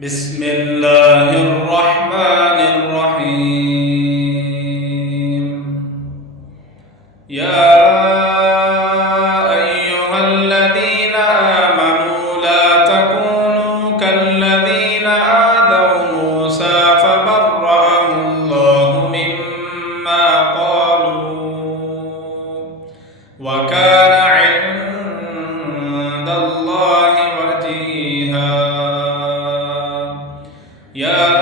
بسم الله الرحمن الرحيم. يا أيها الذين آمنوا لا تكونوا كالذين آذوا موسى فبرأه الله مما قالوا وكان عند الله وجيها. يا